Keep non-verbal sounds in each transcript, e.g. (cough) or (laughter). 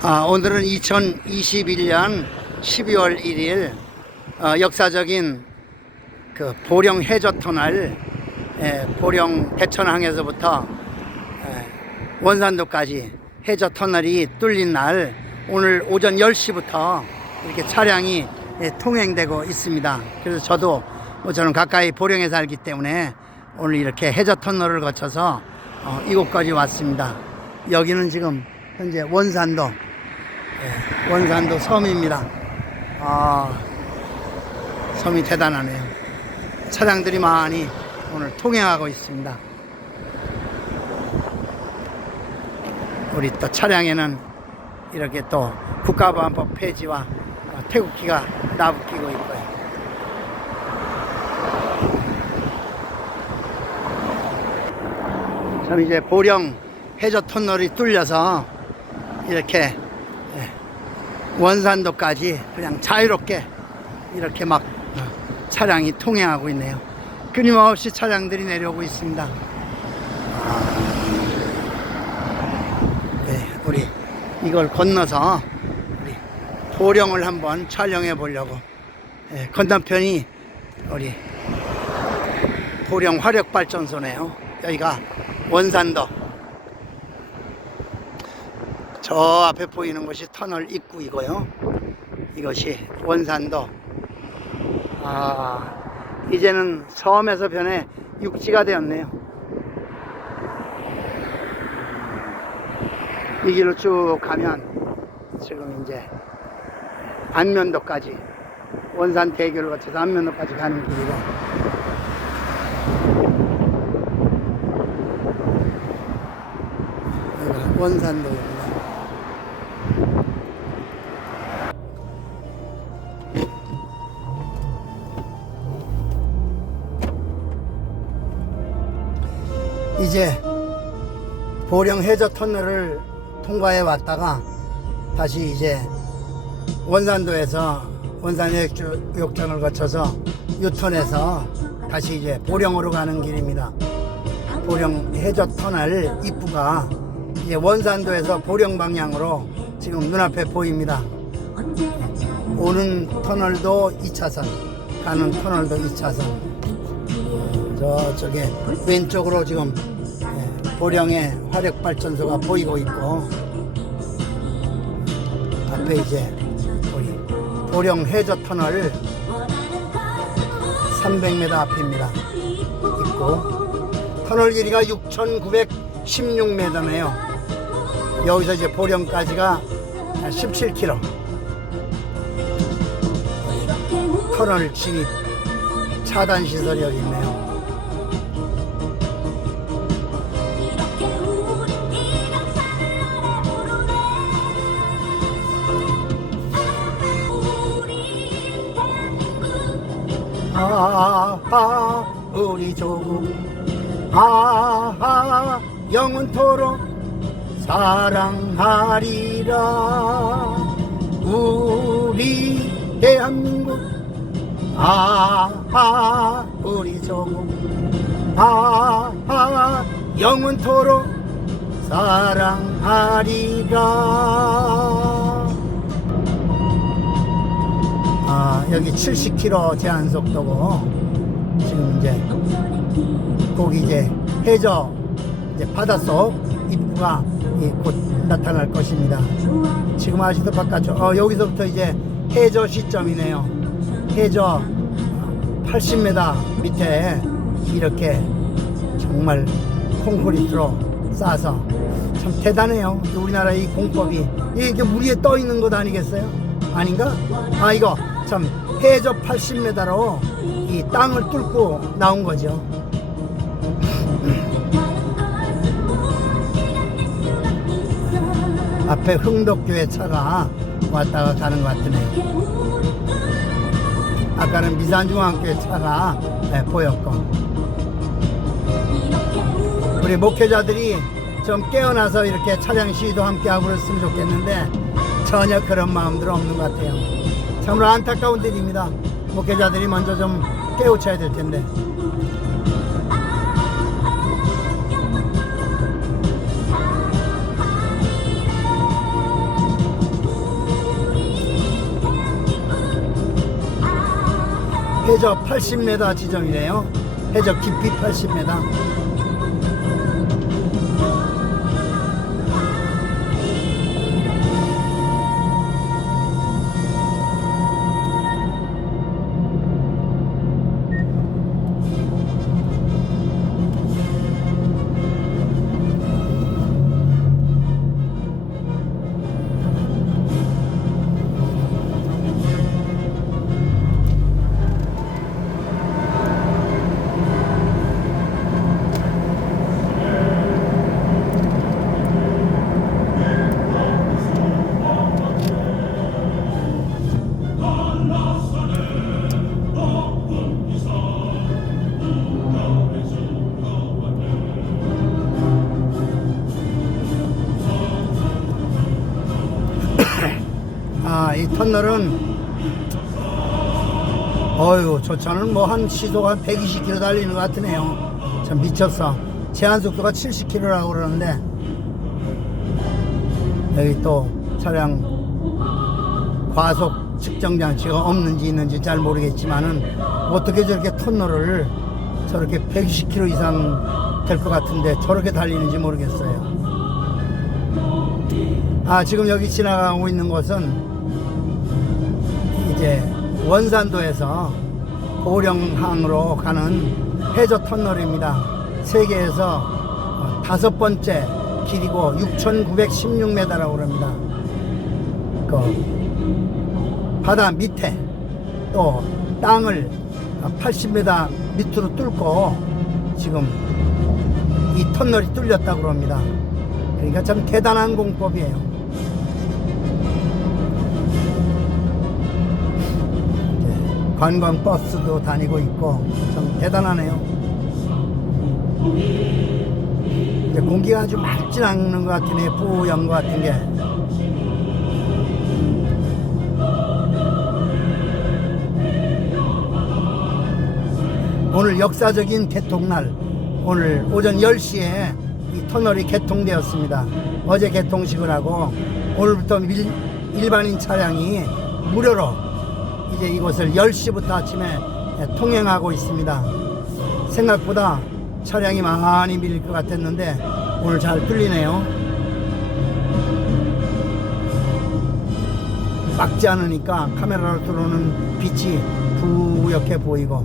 아, 오늘은 2021년 12월 1일 어, 역사적인 그 보령 해저 터널 에, 보령 대천항에서부터 에, 원산도까지 해저 터널이 뚫린 날 오늘 오전 10시부터 이렇게 차량이 예, 통행되고 있습니다. 그래서 저도 뭐 저는 가까이 보령에 살기 때문에 오늘 이렇게 해저 터널을 거쳐서 어, 이곳까지 왔습니다. 여기는 지금 현재 원산도 예, 원산도 섬입니다. 아, 섬이 대단하네요. 차량들이 많이 오늘 통행하고 있습니다. 우리 또 차량에는 이렇게 또 국가보안법 폐지와 어, 태극기가 나붙기고 있고요. 참 이제 보령 해저 터널이 뚫려서 이렇게 예, 원산도까지 그냥 자유롭게 이렇게 막 어, 차량이 통행하고 있네요. 끊임없이 차량들이 내려오고 있습니다. 아, 네, 우리 이걸 건너서 우리 보령을 한번 촬영해 보려고 예, 건너편이 우리 보령 화력발전소네요. 여기가 원산도 저 앞에 보이는 것이 터널 입구이고요. 이것이 원산도. 아, 이제는 섬에서 변해 육지가 되었네요. 이 길로 쭉 가면 지금 이제 안면도까지 원산 대교를 거쳐서 안면도까지 가는 길이고 원산도 보령 해저 터널을 통과해 왔다가 다시 이제 원산도에서 원산역장을 거쳐서 유턴해서 다시 이제 보령으로 가는 길입니다. 보령 해저 터널 입구가 이제 원산도에서 보령 방향으로 지금 눈앞에 보입니다. 오는 터널도 2차선, 가는 터널도 2차선. 저쪽에 왼쪽으로 지금 예, 보령의 화력 발전소가 보이고 있고 앞에 이제 우리 보령 해저 터널 300m 앞입니다. 있고 터널 길이가 6,916m네요. 여기서 이제 보령까지가 17km. 터널 진입 차단 시설이 여기 있네요. 아하 우리 조국. 아하 영원토록 사랑하리라. 우리 대한민국. 아하 우리 조국. 아하 영원토록 사랑하리라 여기 70km 제한 속도고 지금 이제 꼭 이제 해저 이제 바닷속 입구가 이곧 나타날 것입니다. 지금 아시도 바깥쪽 어, 여기서부터 이제 해저 시점이네요. 해저 80m 밑에 이렇게 정말 콘크리트로 싸서 참 대단해요. 우리나라 이 공법이 이게 물 위에 떠 있는 것 아니겠어요? 아닌가? 아 이거 참 해저 80m로 이 땅을 뚫고 나온 거죠. 앞에 흥덕교회 차가 왔다가 가는 것 같으네요. 아까는 미산중앙교회 차가 네, 보였고 우리 목회자들이 좀 깨어나서 이렇게 차량 시위도 함께 하고 그랬으면 좋겠는데 전혀 그런 마음들 없는 것 같아요. 정말 안타까운 일입니다. 목회자들이 먼저 좀 깨우쳐야 될 텐데. 해적 80m 지점이래요. 해적 깊이 80m. 터널은 어유, 저 차는 뭐 한 시속가 120km 달리는 것 같으네요. 참 미쳤어. 제한 속도가 70km라고 그러는데 여기 또 차량 과속 측정 장치가 없는지 있는지 잘 모르겠지만은 어떻게 저렇게 터널을 저렇게 120km 이상 될 것 같은데 저렇게 달리는지 모르겠어요. 아, 지금 여기 지나가고 있는 곳은 이제 원산도에서 보령항으로 가는 해저 터널입니다. 세계에서 어, 다섯 번째 길이고 6,916m라고 그럽니다. 그 바다 밑에 또 땅을 80m 밑으로 뚫고 지금 이 터널이 뚫렸다고 그럽니다. 그러니까 참 대단한 공법이에요. 관광 버스도 다니고 있고 참 대단하네요. 이제 공기가 아주 맑진 않는 것 같으네 뿌연 것 같은 게. 오늘 역사적인 개통날 오늘 오전 10시에 이 터널이 개통되었습니다. 어제 개통식을 하고 오늘부터 밀- 일반인 차량이 무료로 이제 이곳을 10시부터 아침에 통행하고 있습니다. 생각보다 차량이 많이 밀릴 것 같았는데 오늘 잘 뚫리네요. 막지 않으니까 카메라로 들어오는 빛이 부옇게 보이고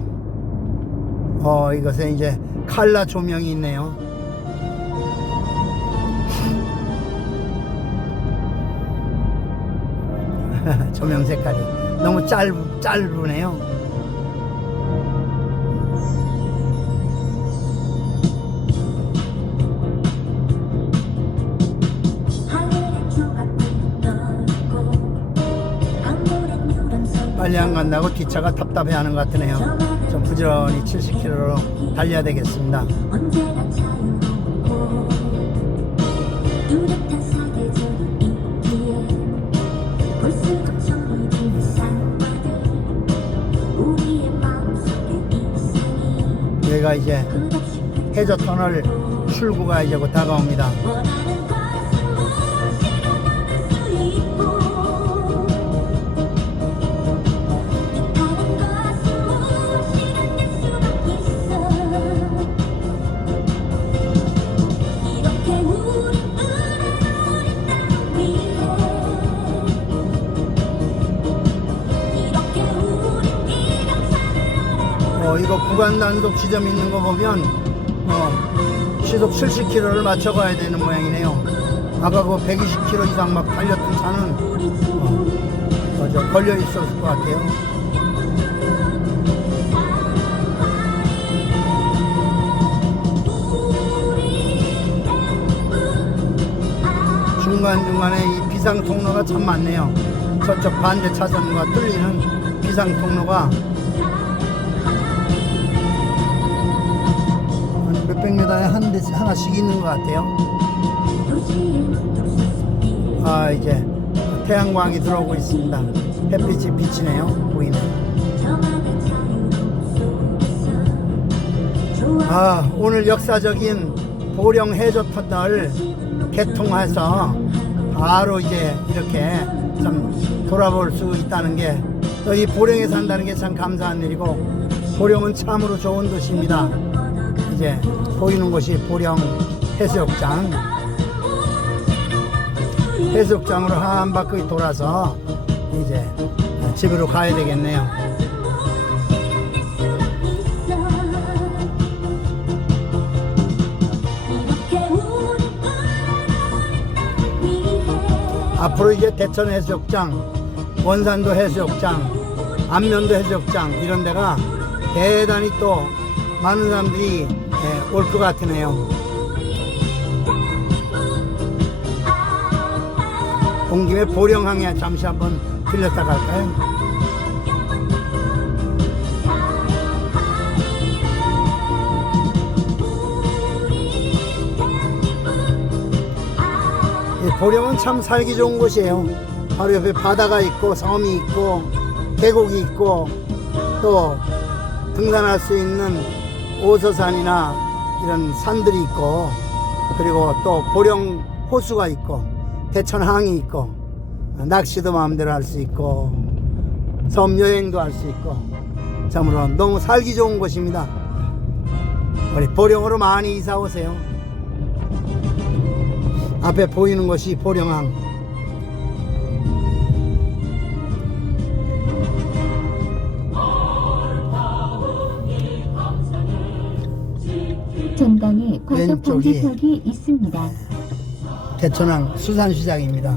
어 이것에 이제 칼라 조명이 있네요. (laughs) 조명 색깔이 너무 짧 짧으네요. 빨리 안 간다고 뒷차가 답답해 하는 것 같으네요. 좀 부지런히 70km로 달려야 되겠습니다. 여기가 이제 해저 터널 출구가 이제 곧 다가옵니다. 어, 이거 구간 단속 지점 있는 거 보면 어, 시속 70km를 맞춰가야 되는 모양이네요. 아까 그 120km 이상 막 달렸던 차는 어, 어, 저 걸려 있었을 것 같아요. 중간중간에 이 비상 통로가 참 많네요. 저쪽 반대 차선과 뚫리는 비상 통로가 한 몇백 미터에 한 대, 하나씩 있는 것 같아요. 아, 이제 태양광이 들어오고 있습니다. 햇빛이 비치네요. 보이네요. 아, 오늘 역사적인 보령 해저 터널 개통해서 바로 이제 이렇게 참 돌아볼 수 있다는 게 여기 보령에 산다는 게 참 감사한 일이고 보령은 참으로 좋은 도시입니다. 이제 보이는 곳이 보령 해수욕장. 해수욕장으로 한 바퀴 돌아서 이제 집으로 가야 되겠네요. 앞으로 이제 대천 해수욕장, 원산도 해수욕장, 안면도 해수욕장 이런 데가 대단히 또 많은 사람들이 예, 올것 같으네요. 온 김에 보령항에 잠시 한번 들렸다 갈까요? 이 보령은 참 살기 좋은 곳이에요. 바로 옆에 바다가 있고 섬이 있고 계곡이 있고 또 등산할 수 있는 오서산이나 이런 산들이 있고 그리고 또 보령 호수가 있고 대천항이 있고 낚시도 마음대로 할 수 있고 섬 여행도 할 수 있고 참으로 너무 살기 좋은 곳입니다. 우리 보령으로 많이 이사 오세요. 앞에 보이는 것이 보령항. 방지턱이 있습니다. 대천항 수산시장입니다.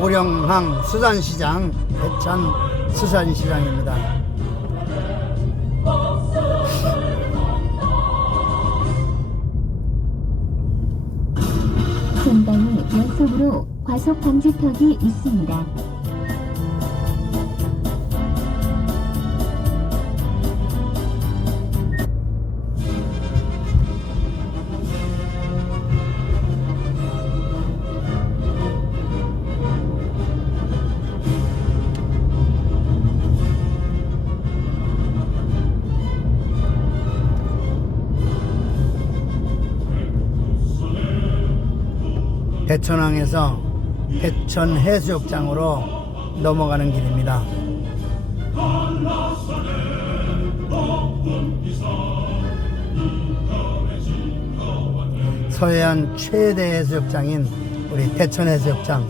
보령항 수산시장 대천 수산시장입니다. 전방에 연속으로 과속 방지턱이 있습니다. 대천항에서 대천 해수욕장으로 넘어가는 길입니다. 서해안 최대 해수욕장인 우리 대천 해수욕장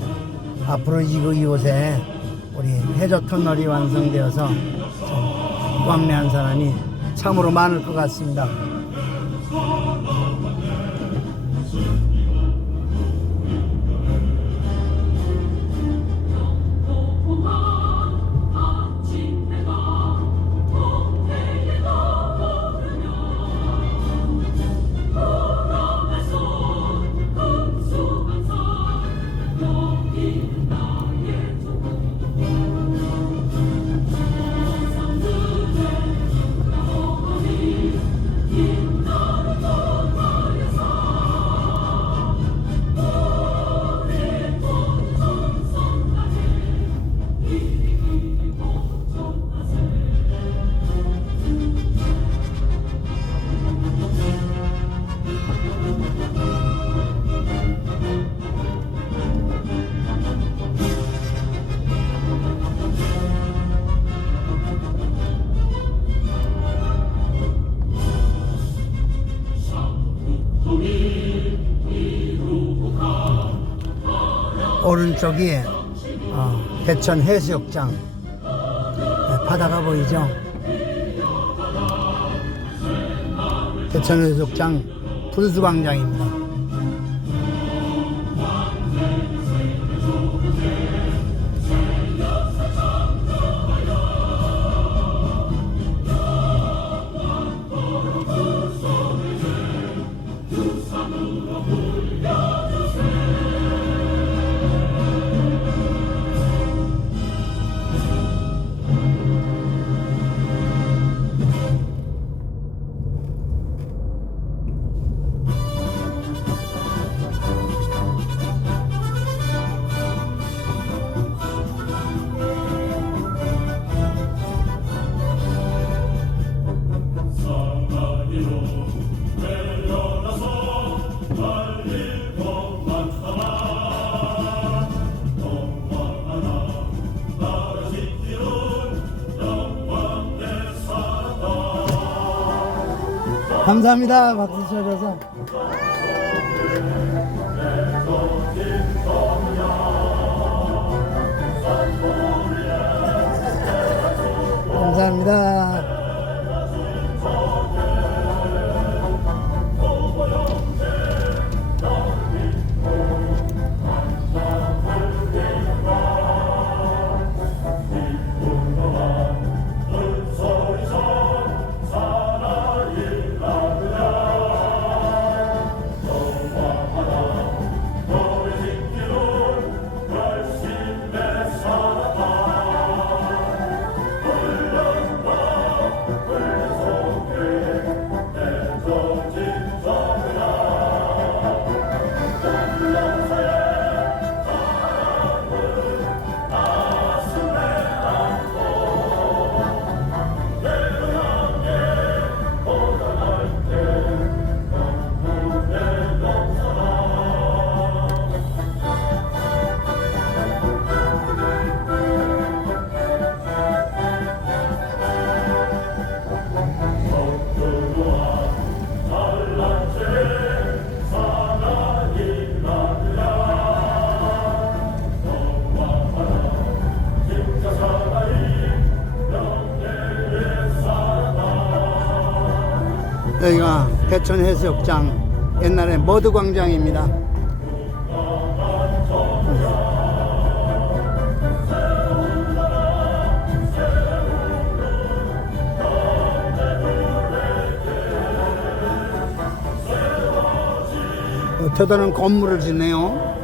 앞으로 이곳 이곳에 우리 해저 터널이 완성되어서 좀 광래한 사람이 참으로 많을 것 같습니다. 오른쪽이 어, 대천 해수욕장 네, 바다가 보이죠? 대천 해수욕장 분수광장입니다. 감사합니다. 박수 쳐줘서. 감사합니다. 대천 해수욕장 옛날에 머드 광장입니다. 어, 대단한 건물을 짓네요.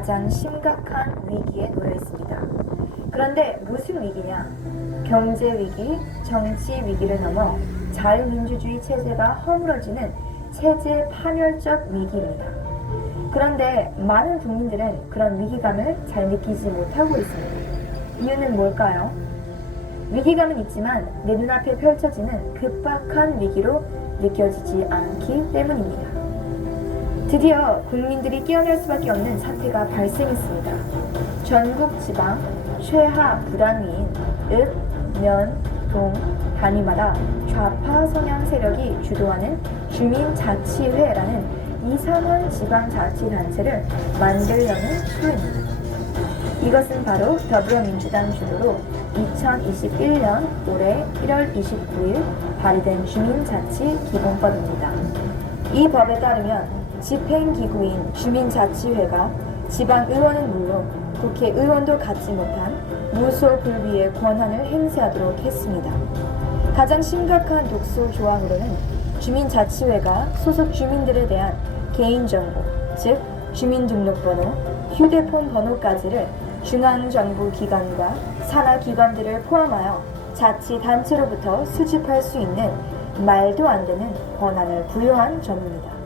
가장 심각한 위기에 놓여 있습니다. 그런데 무슨 위기냐? 경제 위기, 정치 위기를 넘어 자유민주주의 체제가 허물어지는 체제 파멸적 위기입니다. 그런데 많은 국민들은 그런 위기감을 잘 느끼지 못하고 있습니다. 이유는 뭘까요? 위기감은 있지만 내 눈앞에 펼쳐지는 급박한 위기로 느껴지지 않기 때문입니다. 드디어 국민들이 깨어날 수밖에 없는 사태가 발생했습니다. 전국 지방 최하 불안위인 읍, 면, 동 단위마다 좌파 성향 세력이 주도하는 주민자치회라는 이상한 지방자치단체를 만들려는 시도입니다. 이것은 바로 더불어민주당 주도로 2021년 올해 1월 29일 발의된 주민자치 기본법입니다. 이 법에 따르면 집행기구인 주민자치회가 지방의원은 물론 국회의원도 갖지 못한 무소불위의 권한을 행사하도록 했습니다. 가장 심각한 독소 조항으로는 주민자치회가 소속 주민들에 대한 개인정보, 즉 주민등록번호, 휴대폰 번호까지를 중앙정부 기관과 산하기관들을 포함하여 자치단체로부터 수집할 수 있는 말도 안 되는 권한을 부여한 점입니다.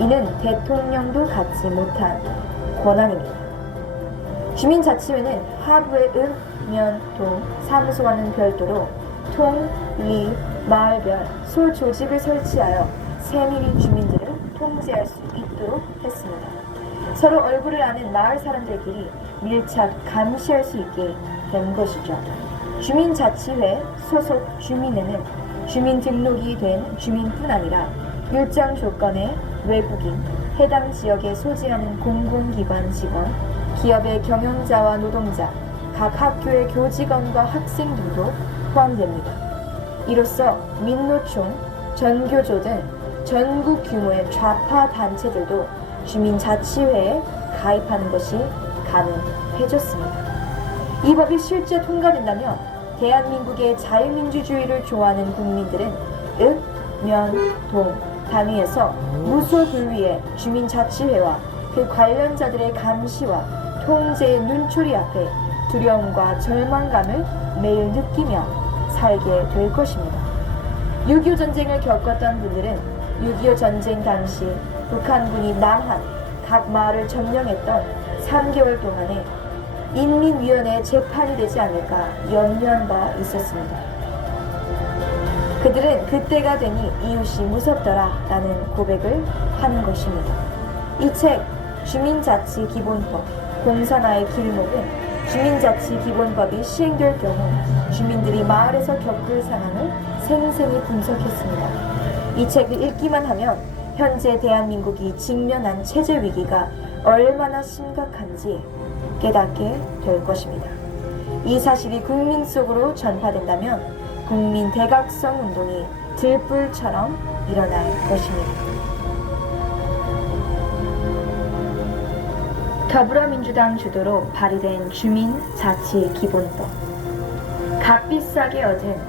이는 대통령도 갖지 못한 권한입니다. 주민자치회는 하부의 읍, 면, 동, 사무소와는 별도로 통, 리, 마을별, 소 조직을 설치하여 세밀히 주민들을 통제할 수 있도록 했습니다. 서로 얼굴을 아는 마을 사람들끼리 밀착 감시할 수 있게 된 것이죠. 주민자치회 소속 주민에는 주민 등록이 된 주민뿐 아니라 일정 조건의 외국인, 해당 지역에 소지하는 공공기관 직원, 기업의 경영자와 노동자, 각 학교의 교직원과 학생 등도 포함됩니다. 이로써 민노총, 전교조 등 전국 규모의 좌파 단체들도 주민자치회에 가입하는 것이 가능해졌습니다. 이 법이 실제 통과된다면 대한민국의 자유민주주의를 좋아하는 국민들은 읍, 면, 동, 단위에서 무소불 위의 주민자치회와 그 관련자들의 감시와 통제의 눈초리 앞에 두려움과 절망감을 매일 느끼며 살게 될 것입니다. 6.25 전쟁을 겪었던 분들은 6.25 전쟁 당시 북한군이 남한 각 마을을 점령했던 3개월 동안에 인민위원회 재판이 되지 않을까 염려한 바 있었습니다. 그들은 그때가 되니 이웃이 무섭더라 라는 고백을 하는 것입니다. 이 책 주민자치기본법 공산화의 길목은 주민자치기본법이 시행될 경우 주민들이 마을에서 겪을 상황을 생생히 분석했습니다. 이 책을 읽기만 하면 현재 대한민국이 직면한 체제 위기가 얼마나 심각한지 깨닫게 될 것입니다. 이 사실이 국민 속으로 전파된다면 국민 대각성 운동이 들불처럼 일어날 것입니다. 더불어민주당 주도로 발의된 주민 자치 기본법. 값비싸게 얻은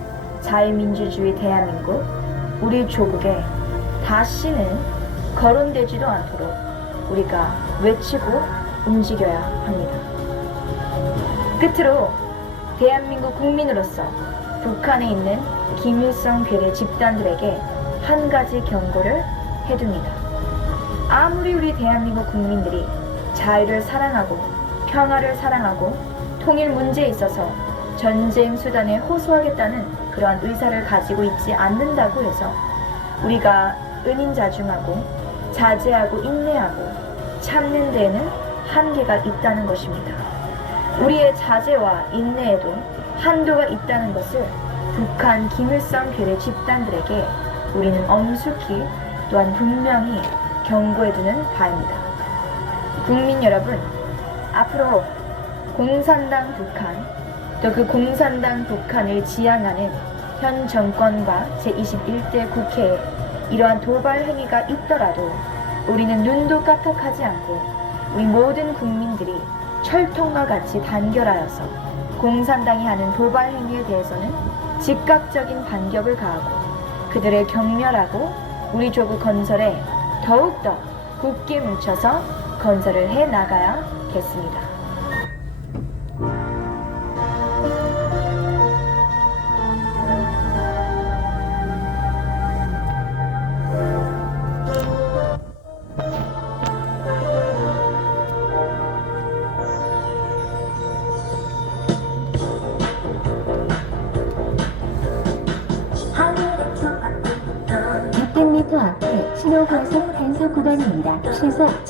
자유민주주의 대한민국, 우리 조국에 다시는 거론되지도 않도록 우리가 외치고 움직여야 합니다. 끝으로 대한민국 국민으로서 북한에 있는 김일성 괴뢰 집단들에게 한 가지 경고를 해둡니다. 아무리 우리 대한민국 국민들이 자유를 사랑하고 평화를 사랑하고 통일 문제에 있어서 전쟁 수단에 호소하겠다는 그러한 의사를 가지고 있지 않는다고 해서 우리가 은인자중하고 자제하고 인내하고 참는 데에는 한계가 있다는 것입니다. 우리의 자제와 인내에도 한도가 있다는 것을 북한 김일성 괴뢰 집단들에게 우리는 엄숙히 또한 분명히 경고해두는 바입니다. 국민 여러분, 앞으로 공산당 북한, 또 그 공산당 북한을 지향하는 현 정권과 제21대 국회에 이러한 도발 행위가 있더라도 우리는 눈도 까딱하지 않고 우리 모든 국민들이 철통과 같이 단결하여서 공산당이 하는 도발 행위에 대해서는 즉각적인 반격을 가하고 그들을 경멸하고 우리 조국 건설에 더욱더 굳게 뭉쳐서 건설을 해 나가야겠습니다.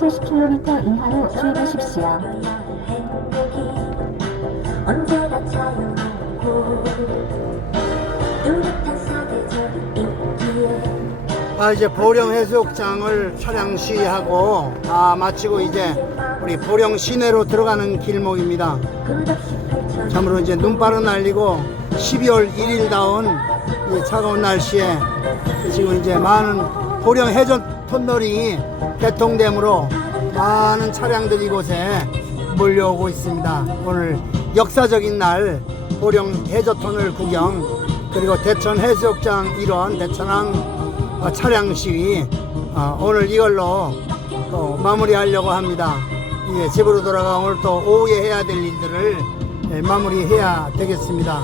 70km 이하로 언제나 뚜렷한 사계절이 있기에 아 이제 보령 해수욕장을 차량 시위하고 아 마치고 이제 우리 보령 시내로 들어가는 길목입니다. 참으로 이제 눈발은 날리고 12월 1일다운 이 차가운 날씨에 지금 이제 많은 보령 해전 터널이 개통되므로 많은 차량들이 이곳에 몰려오고 있습니다. 오늘 역사적인 날 보령 해저 터널 구경 그리고 대천 해수욕장 일원 대천항 어, 차량 시위 어, 오늘 이걸로 또 마무리하려고 합니다. 이제 집으로 돌아가 오늘 또 오후에 해야 될 일들을 예, 마무리해야 되겠습니다.